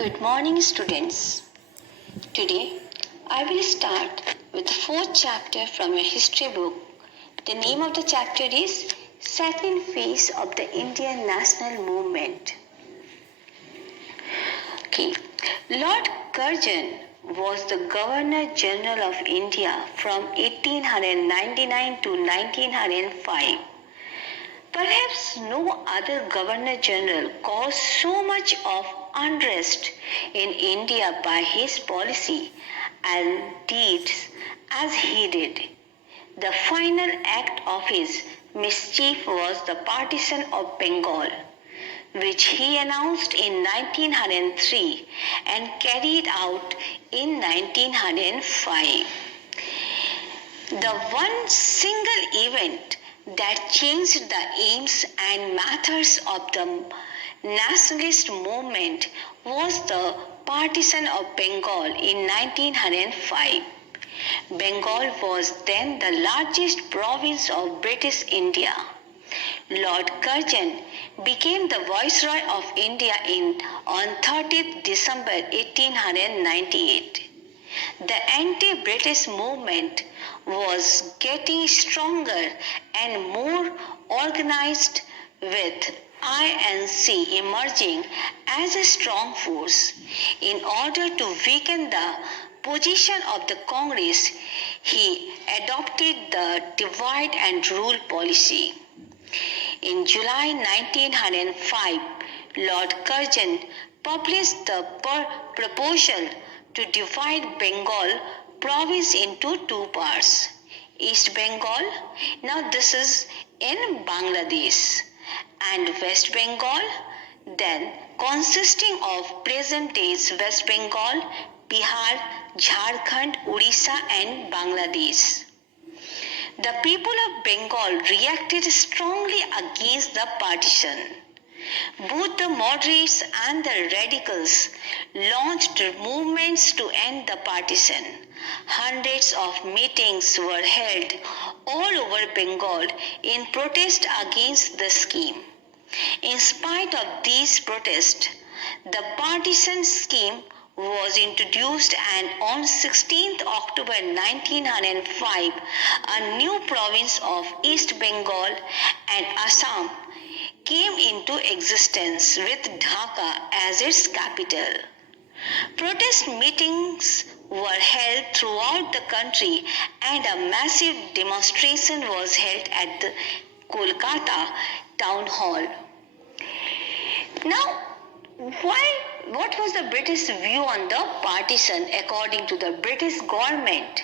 Good morning, students. Today, I will start with the fourth chapter from your history book. The name of the chapter is Second Phase of the Indian National Movement. Okay. Lord Curzon was the Governor General of India from 1899 to 1905. Perhaps no other Governor General caused so much of unrest in India by his policy and deeds as he did. The final act of his mischief was the partition of Bengal, which he announced in 1903 and carried out in 1905. The one single event that changed the aims and methods of the nationalist movement was the partition of Bengal in 1905. Bengal was then the largest province of British India. Lord Curzon became the Viceroy of India on 30th December 1898. The anti-British movement was getting stronger and more organized, with INC emerging as a strong force. In order to weaken the position of the Congress, he adopted the divide and rule policy. In July 1905, Lord Curzon published the proposal to divide Bengal province into two parts. East Bengal, now this is in Bangladesh, and West Bengal, then consisting of present day's West Bengal, Bihar, Jharkhand, Orissa and Bangladesh. The people of Bengal reacted strongly against the partition. Both the moderates and the radicals launched movements to end the partition. Hundreds of meetings were held all over Bengal in protest against the scheme. In spite of these protests, the partition scheme was introduced, and on 16th October 1905, a new province of East Bengal and Assam came into existence with Dhaka as its capital. Protest meetings were held throughout the country, and a massive demonstration was held at the Kolkata town hall. Now, what was the British view on the partition? According to the British government,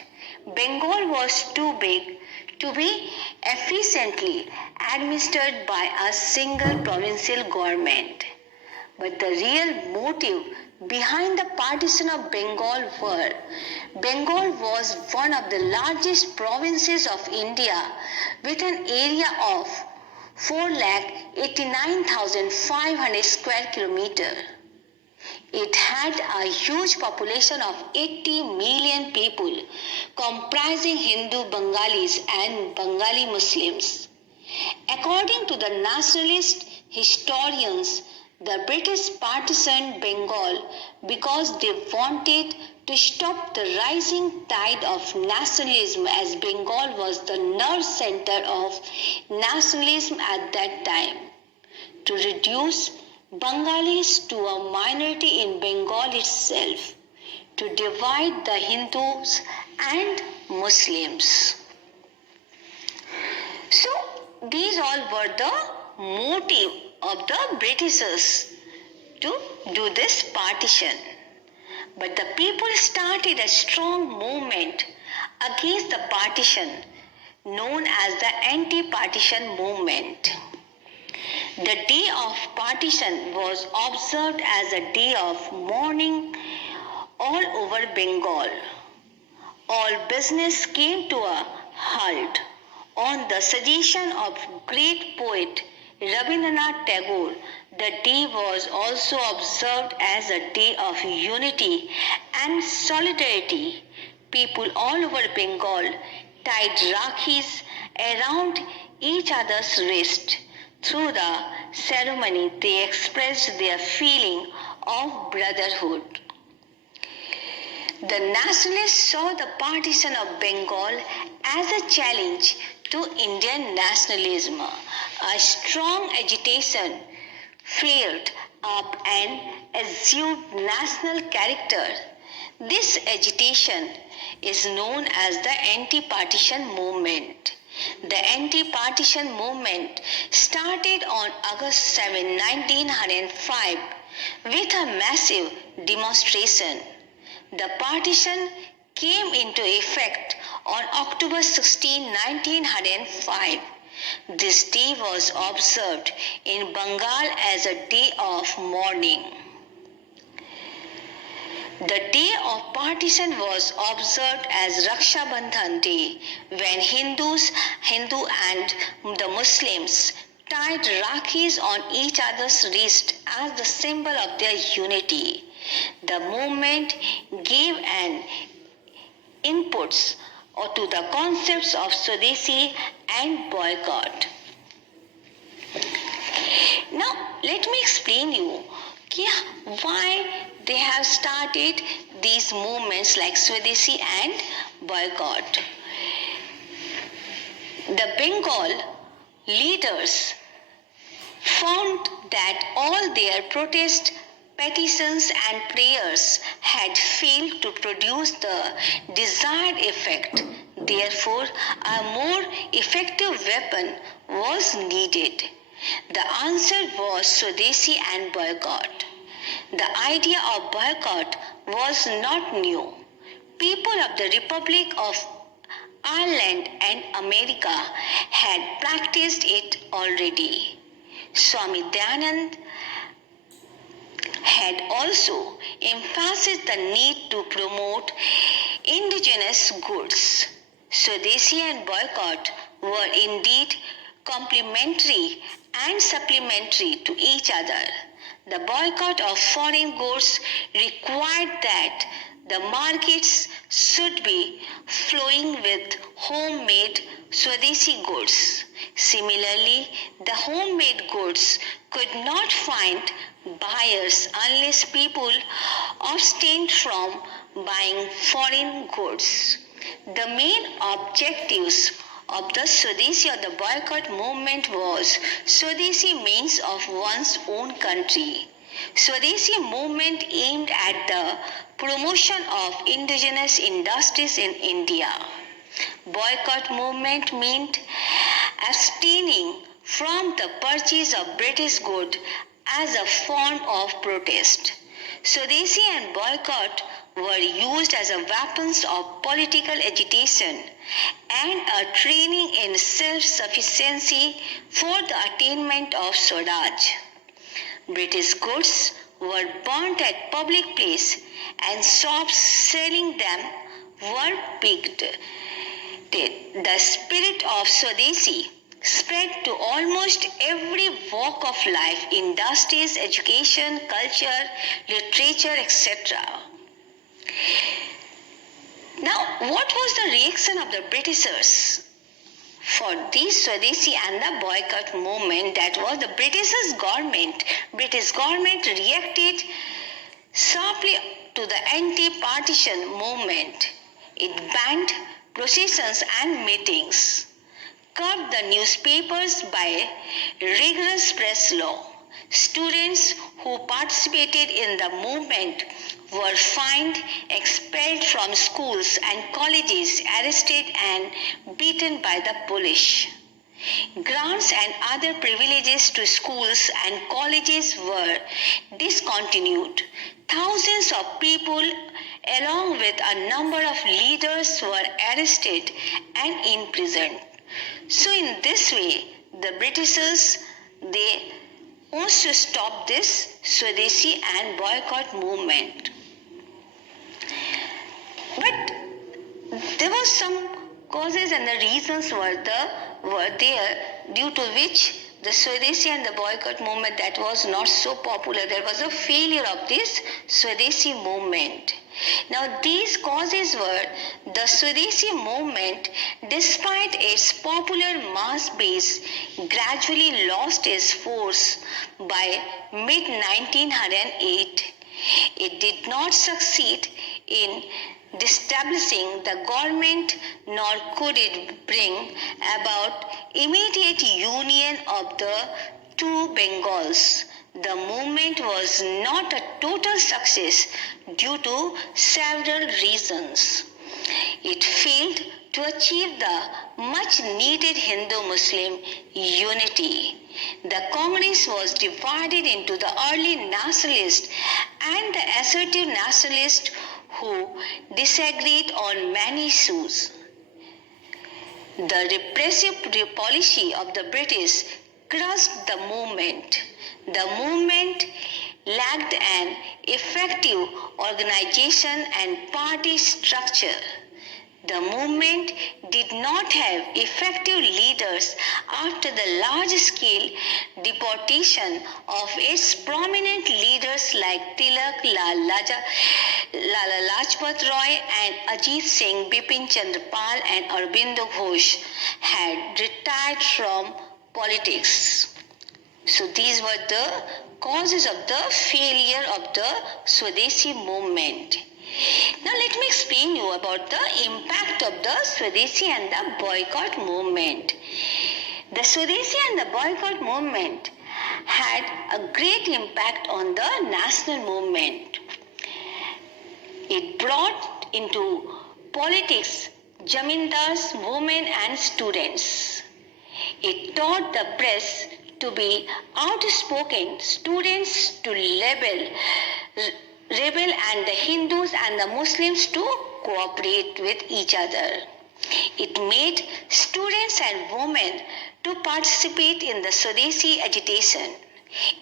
Bengal was too big to be efficiently administered by a single provincial government. But the real motive behind the partition of Bengal was one of the largest provinces of India with an area of 4,89,500 square kilometers. It had a huge population of 80 million people, comprising Hindu Bengalis and Bengali Muslims. According to the nationalist historians, the British partitioned Bengal because they wanted to stop the rising tide of nationalism, as Bengal was the nerve center of nationalism at that time. To reduce Bengalis to a minority in Bengal itself, to divide the Hindus and Muslims. So, these all were the motive of the Britishers to do this partition. But the people started a strong movement against the partition, known as the anti-partition movement. The day of partition was observed as a day of mourning all over Bengal. All business came to a halt. On the suggestion of great poet Rabindranath Tagore, the day was also observed as a day of unity and solidarity. People all over Bengal tied rakhis around each other's wrist. Through the ceremony, they expressed their feeling of brotherhood. The nationalists saw the partition of Bengal as a challenge to Indian nationalism. A strong agitation flared up and assumed national character. This agitation is known as the anti-partition movement. The anti-partition movement started on August 7, 1905 with a massive demonstration. The partition came into effect on October 16, 1905. This day was observed in Bengal as a day of mourning. The day of partition was observed as Raksha Bandhan Day, when Hindu and the Muslims tied Rakhis on each other's wrist as the symbol of their unity. The movement gave an inputs to the concepts of Swadeshi and boycott. Now, let me explain you why they have started these movements like Swadeshi and boycott. The Bengal leaders found that all their protest petitions and prayers had failed to produce the desired effect. Therefore, a more effective weapon was needed. The answer was Swadeshi and boycott. The idea of boycott was not new. People of the Republic of Ireland and America had practiced it already. Swami Dayanand had also emphasized the need to promote indigenous goods. Swadeshi and boycott were indeed complementary and supplementary to each other. The boycott of foreign goods required that the markets should be flowing with homemade Swadeshi goods. Similarly, the homemade goods could not find buyers unless people abstained from buying foreign goods. The main objectives of the Swadeshi or the boycott movement was Swadeshi means of one's own country. Swadeshi movement aimed at the promotion of indigenous industries in India. Boycott movement meant abstaining from the purchase of British goods as a form of protest. Swadeshi and boycott were used as a weapons of political agitation and a training in self-sufficiency for the attainment of Swaraj. British goods were burnt at public place and shops selling them were picked. The spirit of Swadeshi spread to almost every walk of life, industries, education, culture, literature, etc. Now, what was the reaction of the Britishers for this Swadeshi and the boycott movement? That was the British government reacted sharply to the anti-partition movement. It banned processions and meetings, curbed the newspapers by rigorous press law. Students who participated in the movement were fined, expelled from schools and colleges, arrested and beaten by the police. Grants and other privileges to schools and colleges were discontinued. Thousands of people, along with a number of leaders, were arrested and imprisoned. So in this way, the Britishers, they want to stop this Swadeshi and boycott movement. But there were some causes and the reasons were there due to which the Swadeshi and the boycott movement that was not so popular. There was a failure of this Swadeshi movement. Now these causes were the Swadeshi movement, despite its popular mass base, gradually lost its force by mid-1908. It did not succeed in destabilizing the government, nor could it bring about immediate union of the two Bengals. The movement was not a total success due to several reasons. It failed to achieve the much needed Hindu-Muslim unity. The Congress was divided into the early nationalists and the assertive nationalists who disagreed on many issues. The repressive policy of the British crushed the movement. The movement lacked an effective organization and party structure. The movement did not have effective leaders after the large-scale deportation of its prominent leaders like Tilak, Lala Lajpat Roy and Ajit Singh, Bipin Chandra Pal and Aurobindo Ghosh had retired from politics. So these were the causes of the failure of the Swadeshi movement. Now let me explain you about the impact of the Swadeshi and the boycott movement. The Swadeshi and the boycott movement had a great impact on the national movement. It brought into politics jamindars, women and students. It taught the press to be outspoken, students to rebel and the Hindus and the Muslims to cooperate with each other. It made students and women to participate in the Swadeshi agitation.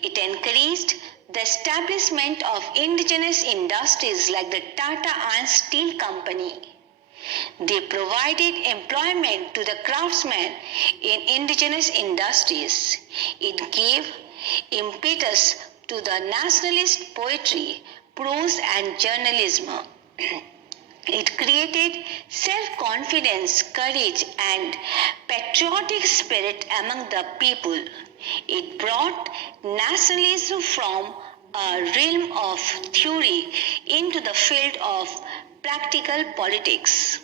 It encouraged the establishment of indigenous industries like the Tata Iron Steel Company. They provided employment to the craftsmen in indigenous industries. It gave impetus to the nationalist poetry, prose and journalism. It created self-confidence, courage and patriotic spirit among the people. It brought nationalism from a realm of theory into the field of practical politics.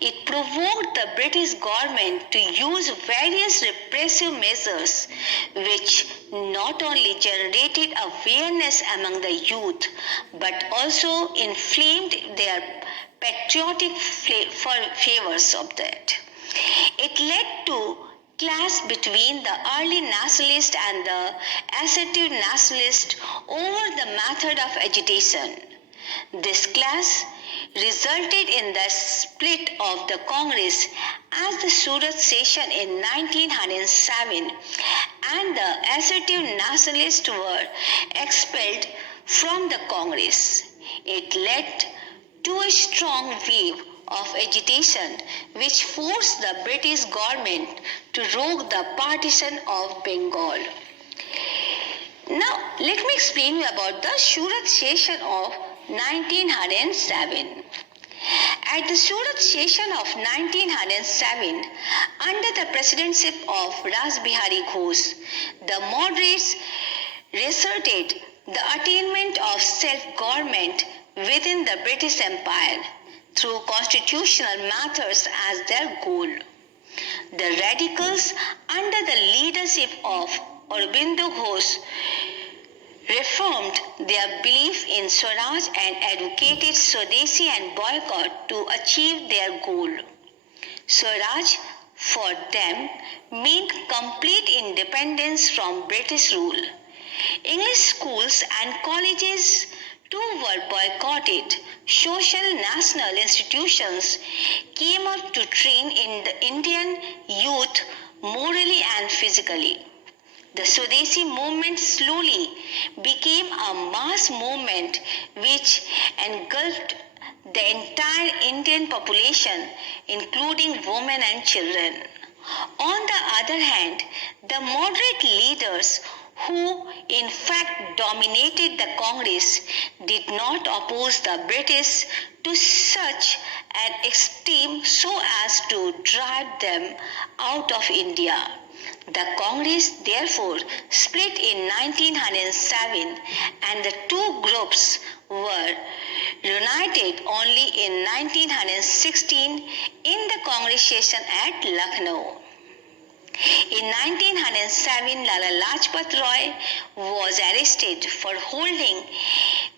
It provoked the British government to use various repressive measures which not only generated awareness among the youth but also inflamed their patriotic favors of that. It led to clash between the early nationalist and the assertive nationalist over the method of agitation. This clash resulted in the split of the Congress as the Surat session in 1907 and the assertive nationalists were expelled from the Congress. It led to a strong wave of agitation which forced the British government to rogue the partition of Bengal. Now, let me explain you about the Surat session of 1907. At the Surat session of 1907, under the presidency of Ras Bihari Ghosh, the moderates reasserted the attainment of self-government within the British Empire through constitutional methods as their goal. The radicals, under the leadership of Aurobindo Ghosh, reformed their belief in Swaraj and advocated Swadeshi and boycott to achieve their goal. Swaraj, for them, meant complete independence from British rule. English schools and colleges too were boycotted. Social national institutions came up to train in the Indian youth morally and physically. The Swadeshi movement slowly became a mass movement which engulfed the entire Indian population, including women and children. On the other hand, the moderate leaders who in fact dominated the Congress did not oppose the British to such an extreme so as to drive them out of India. The Congress therefore split in 1907 and the two groups were united only in 1916 in the Congression at Lucknow. In 1907, Lala Lajpat Roy was arrested for holding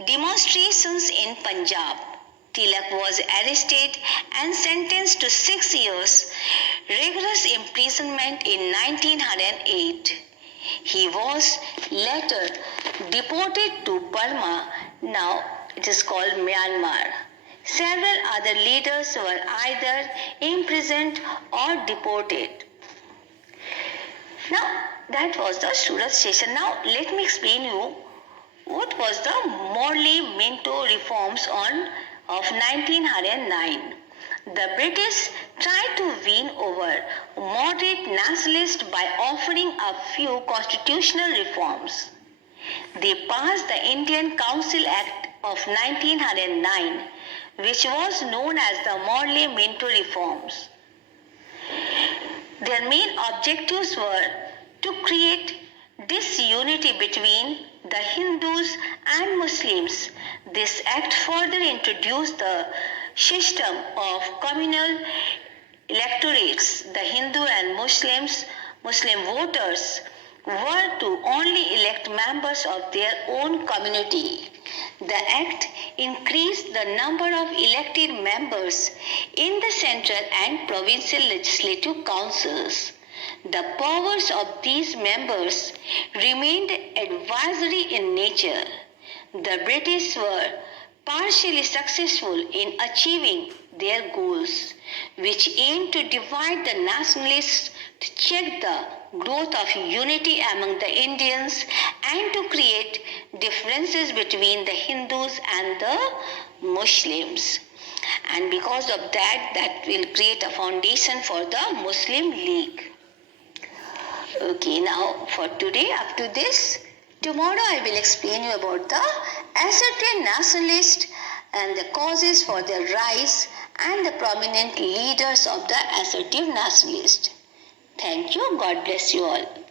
demonstrations in Punjab. Tilak was arrested and sentenced to 6 years rigorous imprisonment in 1908. He was later deported to Burma, now it is called Myanmar. Several other leaders were either imprisoned or deported. Now, that was the Surat session. Now, let me explain you what was the Morley-Minto reforms of 1909. The British tried to win over moderate nationalists by offering a few constitutional reforms. They passed the Indian Council Act of 1909, which was known as the Morley-Minto reforms. Their main objectives were to create disunity between the Hindus and Muslims. This act further introduced the system of communal electorates. The Hindu and Muslim voters were to only elect members of their own community. The act increased the number of elected members in the central and provincial legislative councils. The powers of these members remained advisory in nature. The British were partially successful in achieving their goals, which aimed to divide the nationalists, to check the growth of unity among the Indians, and to create differences between the Hindus and the Muslims. And because of that, that will create a foundation for the Muslim League. Okay, now for today, up to this. Tomorrow I will explain you about the assertive nationalists and the causes for their rise and the prominent leaders of the assertive nationalists. Thank you. God bless you all.